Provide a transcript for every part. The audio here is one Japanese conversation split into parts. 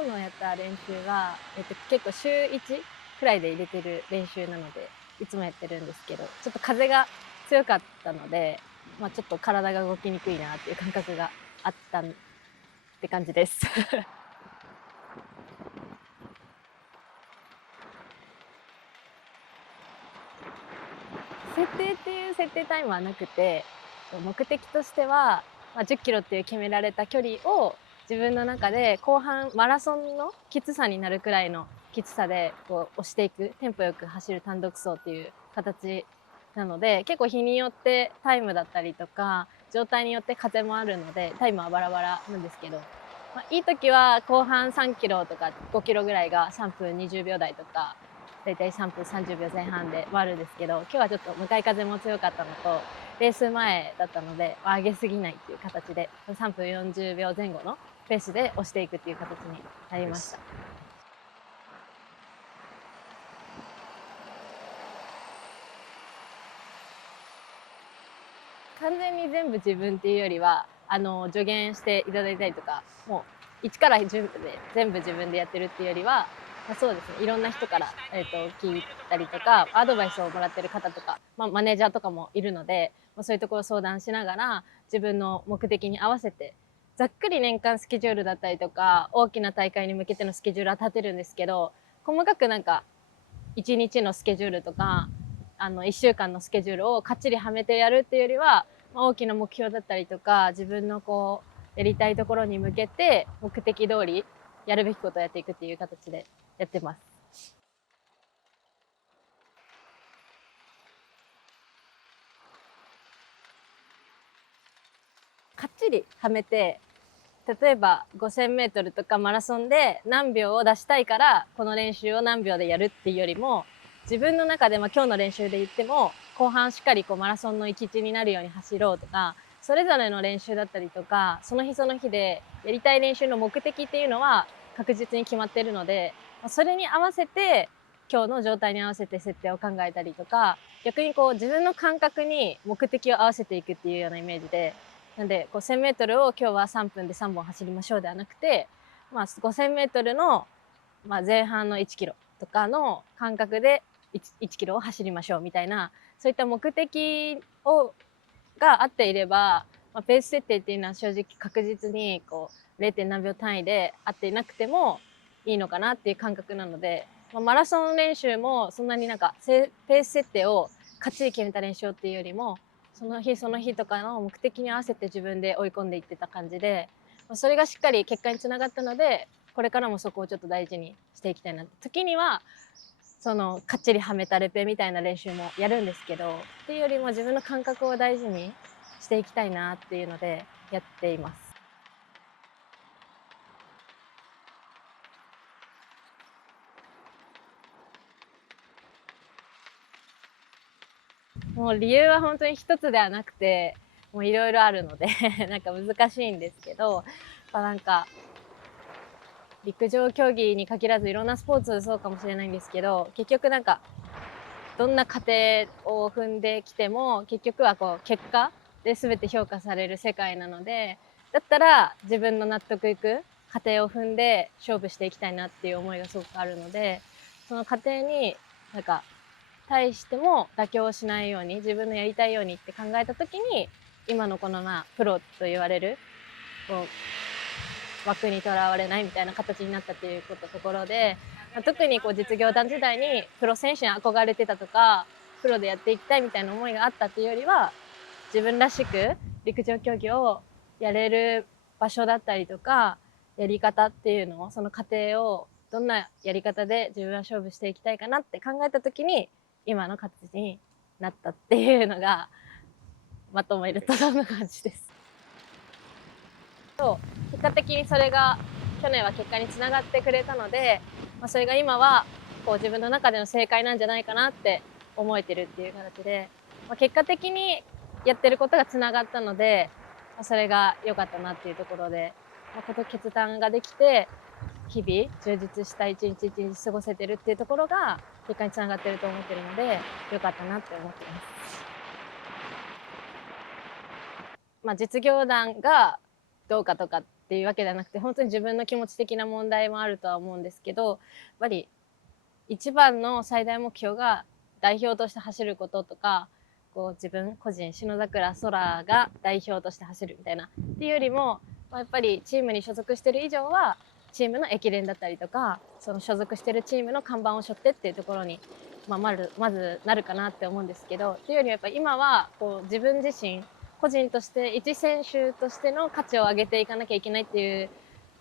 今のやった練習は、結構週1くらいで入れてる練習なので、いつもやってるんですけど、ちょっと風が強かったので、ちょっと体が動きにくいなっていう感覚があったって感じです。設定っていう設定タイムはなくて、目的としては、10キロっていう決められた距離を自分の中で後半マラソンのきつさになるくらいのきつさでこう押していく、テンポよく走る単独走っていう形なので、結構日によってタイムだったりとか状態によって風もあるのでタイムはバラバラなんですけど、いい時は後半3キロとか5キロぐらいが3分20秒台とか、だいたい3分30秒前半で回るんですけど、今日はちょっと向かい風も強かったのとレース前だったので上げすぎないっていう形で3分40秒前後のペースで押していくっていう形になりました。完全に全部自分っていうよりは助言していただいたりとか、もう一から全部自分でやってるっていうよりは、そうですね、いろんな人から、聞いたりとかアドバイスをもらってる方とか、マネージャーとかもいるので、そういうところを相談しながら自分の目的に合わせて、ざっくり年間スケジュールだったりとか大きな大会に向けてのスケジュールは立てるんですけど、細かくなんか1日のスケジュールとか1週間のスケジュールをかっちりはめてやるっていうよりは、大きな目標だったりとか自分のこうやりたいところに向けて目的通りやるべきことをやっていくっていう形でやってます。かっちりはめて、例えば 5000m とかマラソンで何秒を出したいからこの練習を何秒でやるっていうよりも、自分の中で、今日の練習で言っても後半しっかりこうマラソンの行き地になるように走ろうとか、それぞれの練習だったりとかその日その日でやりたい練習の目的っていうのは確実に決まっているので、それに合わせて今日の状態に合わせて設定を考えたりとか、逆にこう自分の感覚に目的を合わせていくっていうようなイメージで、なんでこう 1000m を今日は3分で3本走りましょうではなくて、5000m の前半の1キロとかの感覚で 1キロを走りましょうみたいな、そういった目的が合っていれば、ペース設定っていうのは正直確実にこう 0. 何秒単位で合っていなくてもいいのかなっていう感覚なので、マラソン練習もそんなになんかペース設定をかっちり決めた練習っていうよりも、その日その日とかの目的に合わせて自分で追い込んでいってた感じで、それがしっかり結果につながったので、これからもそこをちょっと大事にしていきたいな。時にはそのかっちりはめたレペみたいな練習もやるんですけど、っていうよりも自分の感覚を大事にしていきたいなっていうのでやっています。もう理由は本当に一つではなくて、もういろいろあるのでなんか難しいんですけど、なんか陸上競技に限らずいろんなスポーツそうかもしれないんですけど、結局なんかどんな過程を踏んできても結局はこう結果で全て評価される世界なので、だったら自分の納得いく過程を踏んで勝負していきたいなっていう思いがすごくあるので、その過程になんか対しても妥協しないように自分のやりたいようにって考えた時に、今のこのプロと言われるこう枠にとらわれないみたいな形になったっていうところで、特にこう実業団時代にプロ選手に憧れてたとかプロでやっていきたいみたいな思いがあったっていうよりは、自分らしく陸上競技をやれる場所だったりとかやり方っていうのを、その過程をどんなやり方で自分は勝負していきたいかなって考えた時に今の形になったっていうのが、まとめるとそんな感じです。結果的にそれが去年は結果につながってくれたので、それが今はこう自分の中での正解なんじゃないかなって思えてるっていう形で、結果的にやってることがつながったので、それが良かったなっていうところで、この決断ができて日々充実した一日一日過ごせてるっていうところが結果につながってると思ってるので、良かったなって思ってます。実業団がどうかとかっっていうわけではなくて、本当に自分の気持ち的な問題もあるとは思うんですけど、やっぱり一番の最大目標が代表として走ることとか、こう自分個人篠桜空が代表として走るみたいなっていうよりも、やっぱりチームに所属してる以上はチームの駅伝だったりとか、その所属してるチームの看板を背負ってっていうところに、まずなるかなって思うんですけど、っていうよりやっぱ今はこう自分自身個人として一選手としての価値を上げていかなきゃいけないっていう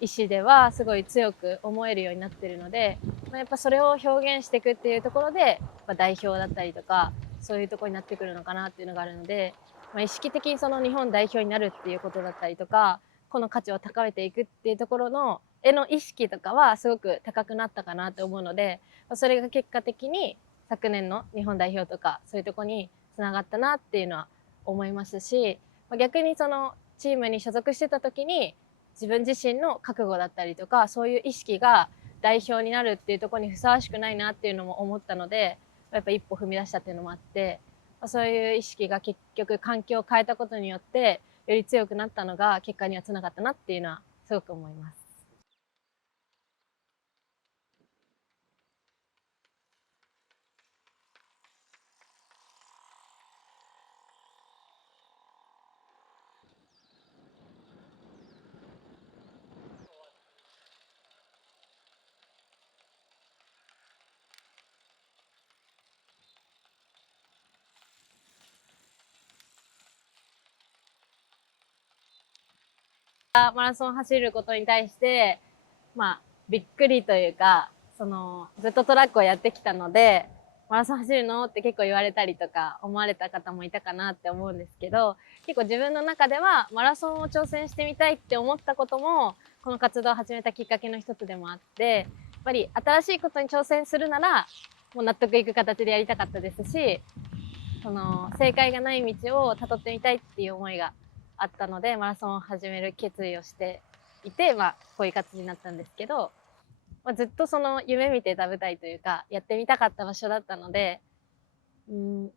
意思ではすごい強く思えるようになってるので、やっぱそれを表現していくっていうところで、代表だったりとかそういうところになってくるのかなっていうのがあるので、意識的にその日本代表になるっていうことだったりとか、この価値を高めていくっていうところのへの意識とかはすごく高くなったかなと思うので、それが結果的に昨年の日本代表とかそういうところにつながったなっていうのは思いますし、逆にそのチームに所属してた時に自分自身の覚悟だったりとかそういう意識が代表になるっていうところにふさわしくないなっていうのも思ったので、やっぱ一歩踏み出したっていうのもあって、そういう意識が結局環境を変えたことによってより強くなったのが結果にはつながったなっていうのはすごく思います。マラソン走ることに対して、びっくりというか、ずっとトラックをやってきたので、マラソン走るのって結構言われたりとか思われた方もいたかなって思うんですけど、結構自分の中ではマラソンを挑戦してみたいって思ったことも、この活動を始めたきっかけの一つでもあって、やっぱり新しいことに挑戦するなら、もう納得いく形でやりたかったですし、正解がない道をたどってみたいっていう思いがあったので、マラソンを始める決意をしていて、こういう形になったんですけど、ずっとその夢見てた舞台というか、やってみたかった場所だったので、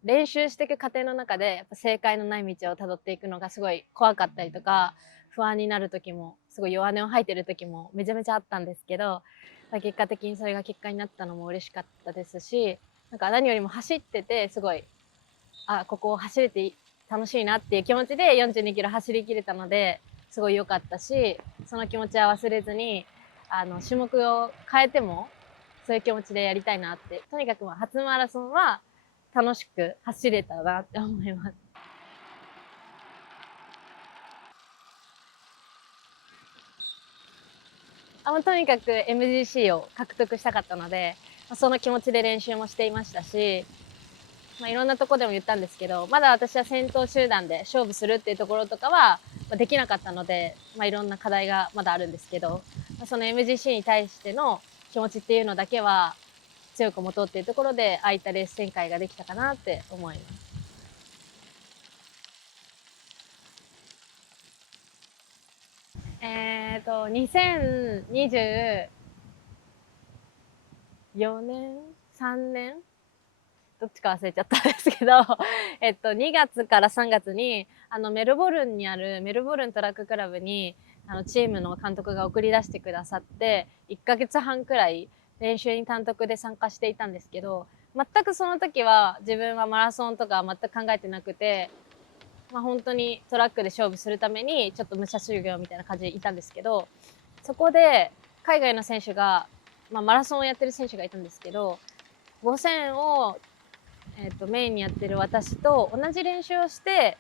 練習していく過程の中で、やっぱ正解のない道をたどっていくのがすごい怖かったりとか、不安になる時も、すごい弱音を吐いてる時もめちゃめちゃあったんですけど、結果的にそれが結果になったのも嬉しかったですし、何よりも走ってて、すごいここを走れて楽しいなっていう気持ちで42キロ走り切れたので、すごい良かったし、その気持ちは忘れずに、種目を変えても、そういう気持ちでやりたいなって。とにかく初マラソンは楽しく走れたなって思います。とにかく MGC を獲得したかったので、その気持ちで練習もしていましたし、いろんなとこでも言ったんですけど、まだ私は先頭集団で勝負するっていうところとかはできなかったので、いろんな課題がまだあるんですけど、その MGC に対しての気持ちっていうのだけは強く持とうっていうところで、ああいったレース展開ができたかなって思います。2024年 ?3 年どっちか忘れちゃったんですけど2月から3月にメルボルンにあるメルボルントラッククラブにチームの監督が送り出してくださって、1ヶ月半くらい練習に単独で参加していたんですけど、全くその時は自分はマラソンとか全く考えてなくて、本当にトラックで勝負するためにちょっと武者修行みたいな感じでいたんですけど、そこで海外の選手が、マラソンをやってる選手がいたんですけど、5000をメインにやってる私と同じ練習をして、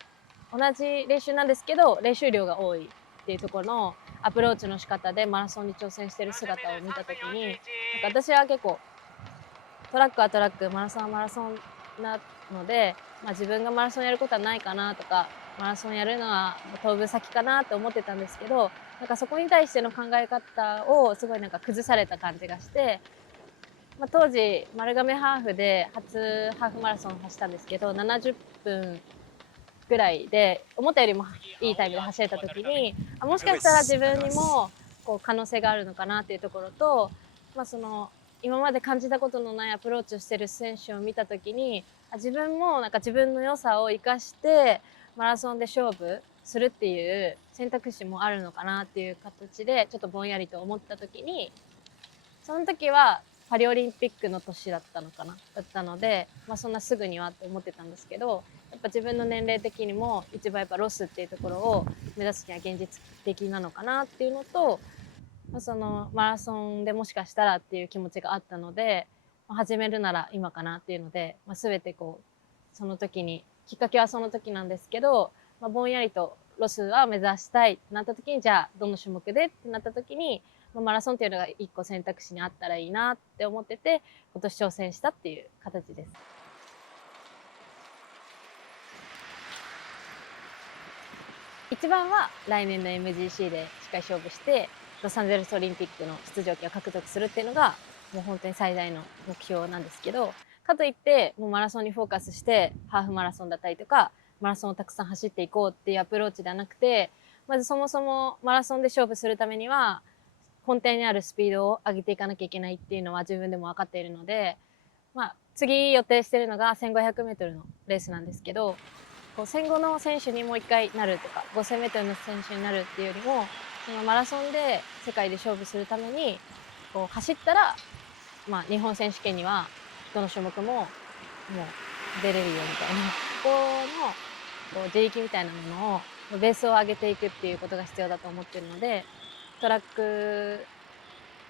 同じ練習なんですけど練習量が多いっていうところのアプローチの仕方でマラソンに挑戦してる姿を見た時に、私は結構トラックはトラック、マラソンはマラソンなので、自分がマラソンやることはないかなとか、マラソンやるのは飛ぶ先かなと思ってたんですけど、そこに対しての考え方をすごい崩された感じがして、当時丸亀ハーフで初ハーフマラソンを走ったんですけど、70分ぐらいで思ったよりもいいタイムで走れた時に、もしかしたら自分にもこう可能性があるのかなっていうところと、今まで感じたことのないアプローチをしてる選手を見た時に、自分も自分の良さを生かしてマラソンで勝負するっていう選択肢もあるのかなっていう形でちょっとぼんやりと思った時に、その時はパリオリンピックの年だったのかなだったので、そんなすぐにはって思ってたんですけど、やっぱ自分の年齢的にも一番やっぱロスっていうところを目指すには現実的なのかなっていうのと、そのマラソンでもしかしたらっていう気持ちがあったので、始めるなら今かなっていうので、全てこうその時にきっかけはその時なんですけど、ぼんやりとロスは目指したいってなった時に、じゃあどの種目でってなった時に、マラソンっていうのが一個選択肢にあったらいいなって思ってて、今年挑戦したっていう形です。一番は来年の MGC でしっかり勝負してロサンゼルスオリンピックの出場権を獲得するっていうのがもう本当に最大の目標なんですけど、かといってもうマラソンにフォーカスしてハーフマラソンだったりとかマラソンをたくさん走っていこうっていうアプローチではなくて、まずそもそもマラソンで勝負するためには根底にあるスピードを上げていかなきゃいけないっていうのは自分でも分かっているので、次予定しているのが 1500m のレースなんですけど、1500の選手にもう一回なるとか 5000m の選手になるっていうよりも、そのマラソンで世界で勝負するために走ったら、日本選手権にはどの種目ももう出れるよみたいな、自力みたいなものをベースを上げていくっていうことが必要だと思っているので、トラック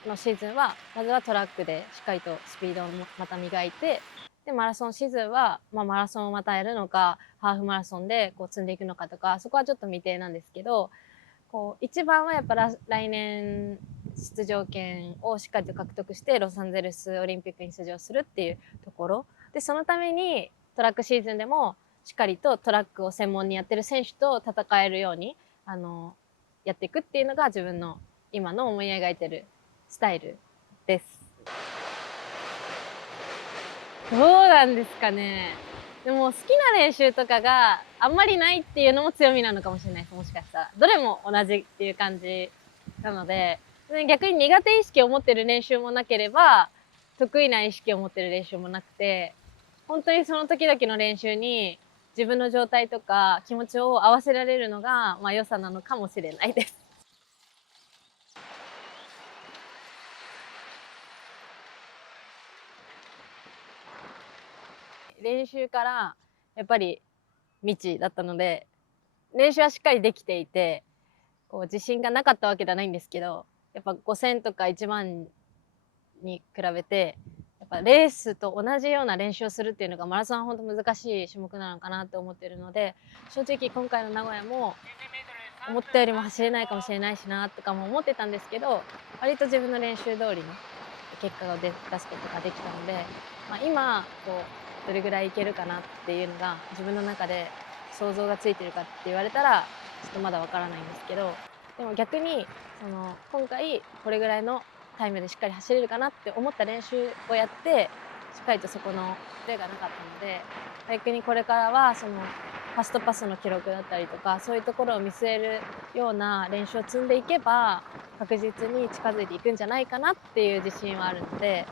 のシーズンはまずはトラックでしっかりとスピードをまた磨いて、でマラソンシーズンは、マラソンをまたやるのかハーフマラソンで積んでいくのかとか、そこはちょっと未定なんですけど、一番はやっぱ来年出場権をしっかりと獲得してロサンゼルスオリンピックに出場するっていうところで、そのためにトラックシーズンでもしっかりとトラックを専門にやってる選手と戦えるようにやっていくっていうのが自分の今の思い描いてるスタイルです。どうなんですかね。でも好きな練習とかがあんまりないっていうのも強みなのかもしれないです。もしかしたらどれも同じっていう感じなので、逆に苦手意識を持ってる練習もなければ得意な意識を持ってる練習もなくて、本当にその時々の練習に自分の状態とか気持ちを合わせられるのが、良さなのかもしれないです。練習からやっぱり未知だったので、練習はしっかりできていて、自信がなかったわけではないんですけど、やっぱ5000とか1万に比べてやっぱレースと同じような練習をするっていうのがマラソンは本当難しい種目なのかなって思ってるので、正直今回の名古屋も思ったよりも走れないかもしれないしなとかも思ってたんですけど、割と自分の練習通りの結果を出すことができたので、今どれぐらいいけるかなっていうのが自分の中で想像がついてるかって言われたらちょっとまだわからないんですけど、でも逆に今回これぐらいのタイムでしっかり走れるかなって思った練習をやってしっかりとそこのプレーがなかったので、逆にこれからはファストパスの記録だったりとかそういうところを見据えるような練習を積んでいけば確実に近づいていくんじゃないかなっていう自信はあるので、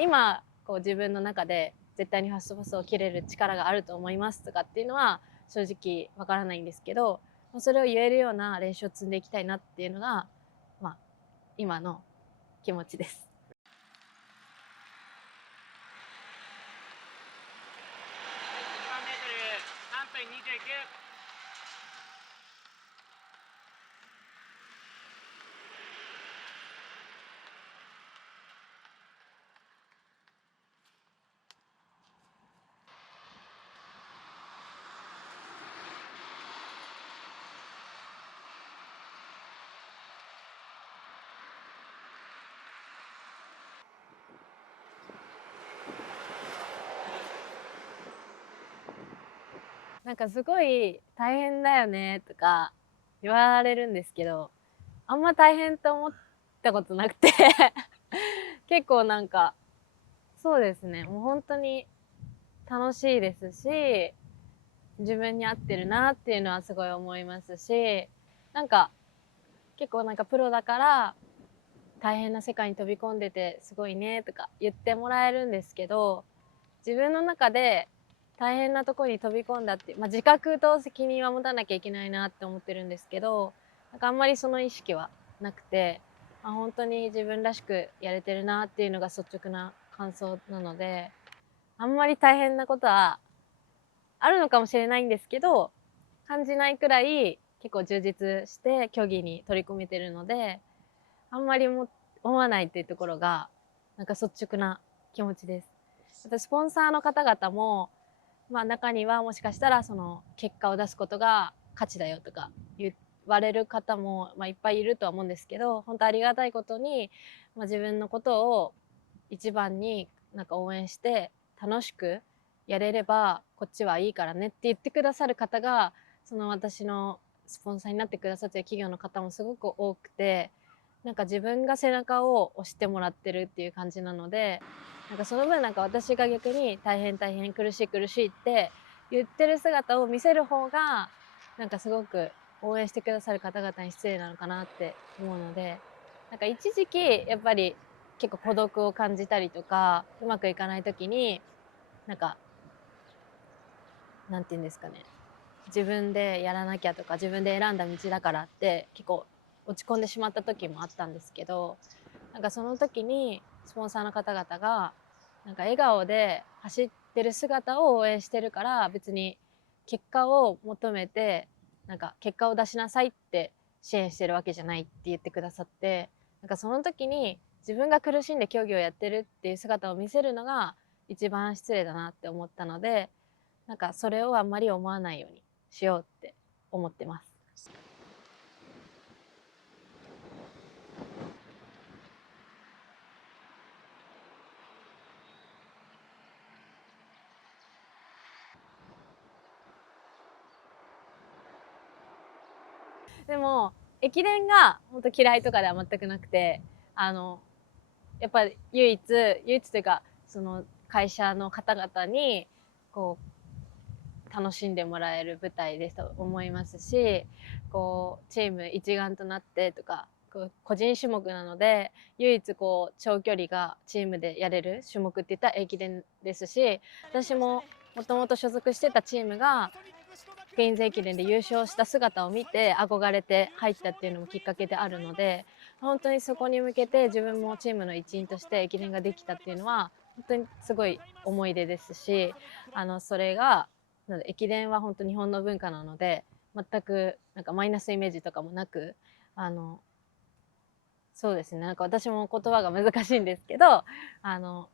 今自分の中で絶対にファストパスを切れる力があると思いますとかっていうのは正直わからないんですけど、それを言えるような練習を積んでいきたいなっていうのが、今の気持ちです。3分29。なんかすごい大変だよねとか言われるんですけど、あんま大変と思ったことなくて結構なんかそうですね、もう本当に楽しいですし、自分に合ってるなっていうのはすごい思いますし、なんか結構なんかプロだから大変な世界に飛び込んでてすごいねとか言ってもらえるんですけど、自分の中で大変なところに飛び込んだって、自覚と責任は持たなきゃいけないなって思ってるんですけど、なんかあんまりその意識はなくて、本当に自分らしくやれてるなっていうのが率直な感想なので、あんまり大変なことはあるのかもしれないんですけど、感じないくらい結構充実して競技に取り組めてるので、あんまり思わないっていうところが、なんか率直な気持ちです。あとスポンサーの方々も、中にはもしかしたらその結果を出すことが価値だよとか言われる方も、いっぱいいるとは思うんですけど、本当ありがたいことに、自分のことを一番になんか応援して楽しくやれればこっちはいいからねって言ってくださる方が、その私のスポンサーになってくださってる企業の方もすごく多くて、なんか自分が背中を押してもらってるっていう感じなので、なんかその分なんか私が逆に大変大変苦しい苦しいって言ってる姿を見せる方が、なんかすごく応援してくださる方々に失礼なのかなって思うので、なんか一時期やっぱり結構孤独を感じたりとか、うまくいかない時に、なんか、なんて言うんですかね、自分でやらなきゃとか自分で選んだ道だからって結構落ち込んでしまった時もあったんですけど、なんかその時にスポンサーの方々がなんか笑顔で走ってる姿を応援してるから、別に結果を求めてなんか結果を出しなさいって支援してるわけじゃないって言ってくださって、なんかその時に自分が苦しんで競技をやってるっていう姿を見せるのが一番失礼だなって思ったので、なんかそれをあんまり思わないようにしようって思ってます。でも駅伝が本当嫌いとかでは全くなくて、あのやっぱり唯一というか、その会社の方々にこう楽しんでもらえる舞台ですと思いますし、こうチーム一丸となってとか、こう個人種目なので唯一こう長距離がチームでやれる種目って言ったら駅伝ですし、私ももともと所属してたチームがクイーンズ駅伝で優勝した姿を見て憧れて入ったっていうのもきっかけであるので、本当にそこに向けて自分もチームの一員として駅伝ができたっていうのは本当にすごい思い出ですし、それが駅伝は本当日本の文化なので、全くなんかマイナスイメージとかもなく、あのそうですね、なんか私も言葉が難しいんですけど、あの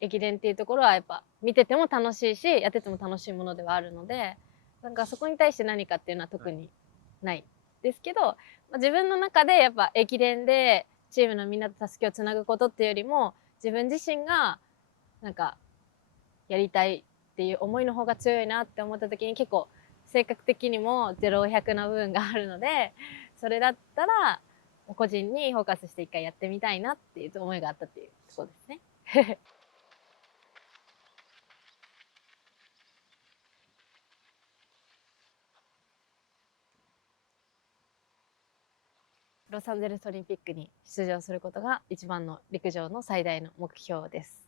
駅伝っていうところはやっぱ見てても楽しいし、やってても楽しいものではあるので、なんかそこに対して何かっていうのは特にないですけど、自分の中でやっぱ駅伝でチームのみんなと助けをつなぐことっていうよりも、自分自身がなんかやりたいっていう思いの方が強いなって思った時に、結構性格的にも0-100な部分があるので、それだったら個人にフォーカスして一回やってみたいなっていう思いがあったっていうところですね。ロサンゼルスオリンピックに出場することが一番の陸上の最大の目標です。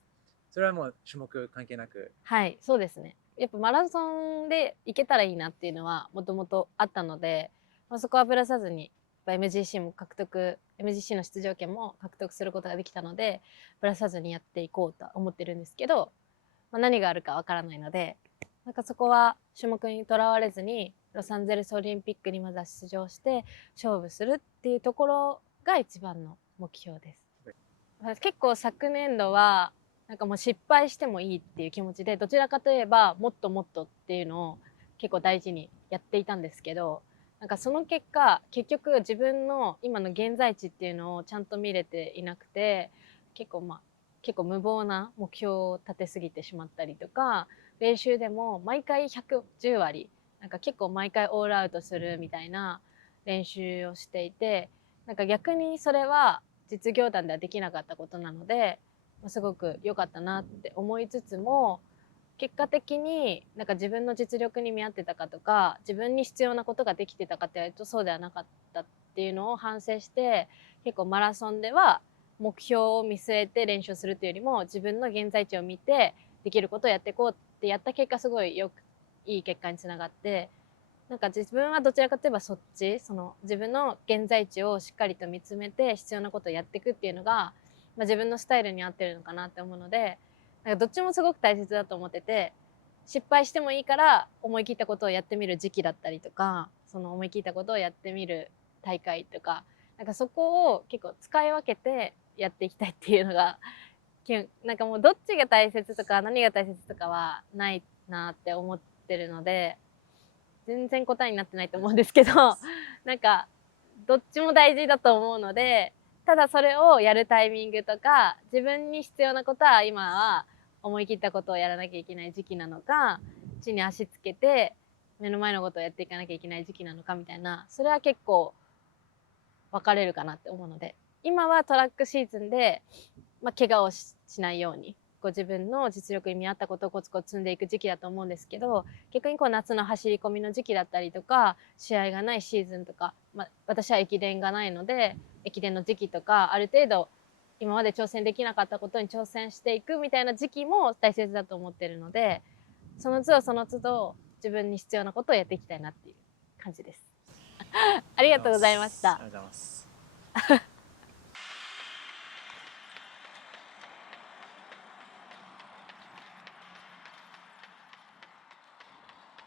それはもう種目関係なく。はい、そうですね。やっぱマラソンで行けたらいいなっていうのはもともとあったので、そこはぶらさずに、MGC もMGC の出場権も獲得することができたので、ぶらさずにやっていこうとは思ってるんですけど、何があるかわからないので、なんかそこは種目にとらわれずに、ロサンゼルスオリンピックにまずは出場して勝負するっていうところが一番の目標です。結構昨年度はなんかもう失敗してもいいっていう気持ちで、どちらかといえばもっともっとっていうのを結構大事にやっていたんですけど、なんかその結果結局自分の今の現在地っていうのをちゃんと見れていなくて、結構結構無謀な目標を立てすぎてしまったりとか、練習でも毎回110割なんか結構毎回オールアウトするみたいな練習をしていて、なんか逆にそれは実業団ではできなかったことなので、すごく良かったなって思いつつも、結果的になんか自分の実力に見合ってたかとか、自分に必要なことができてたかって言われるとそうではなかったっていうのを反省して、結構マラソンでは目標を見据えて練習するっていうよりも、自分の現在地を見てできることをやっていこうってやった結果、すごいいい結果につながって、なんか自分はどちらかといえばそっち、その自分の現在地をしっかりと見つめて必要なことをやっていくっていうのが、まあ、自分のスタイルに合ってるのかなって思うので、なんかどっちもすごく大切だと思ってて、失敗してもいいから思い切ったことをやってみる時期だったりとか、その思い切ったことをやってみる大会とか、なんかそこを結構使い分けてやっていきたいっていうのが、なんかもうどっちが大切とか何が大切とかはないなって思ってるので、全然答えになってないと思うんですけど、なんかどっちも大事だと思うので、ただそれをやるタイミングとか、自分に必要なことは今は思い切ったことをやらなきゃいけない時期なのか、地に足つけて目の前のことをやっていかなきゃいけない時期なのかみたいな、それは結構分かれるかなって思うので、今はトラックシーズンで、まあ、怪我をしないようにこう自分の実力に見合ったことをコツコツ積んでいく時期だと思うんですけど、逆にこう夏の走り込みの時期だったりとか、試合がないシーズンとか、まあ、私は駅伝がないので駅伝の時期とか、ある程度今まで挑戦できなかったことに挑戦していくみたいな時期も大切だと思ってるので、その都度その都度自分に必要なことをやっていきたいなっていう感じです。ありがとうございました。ありがとうございます。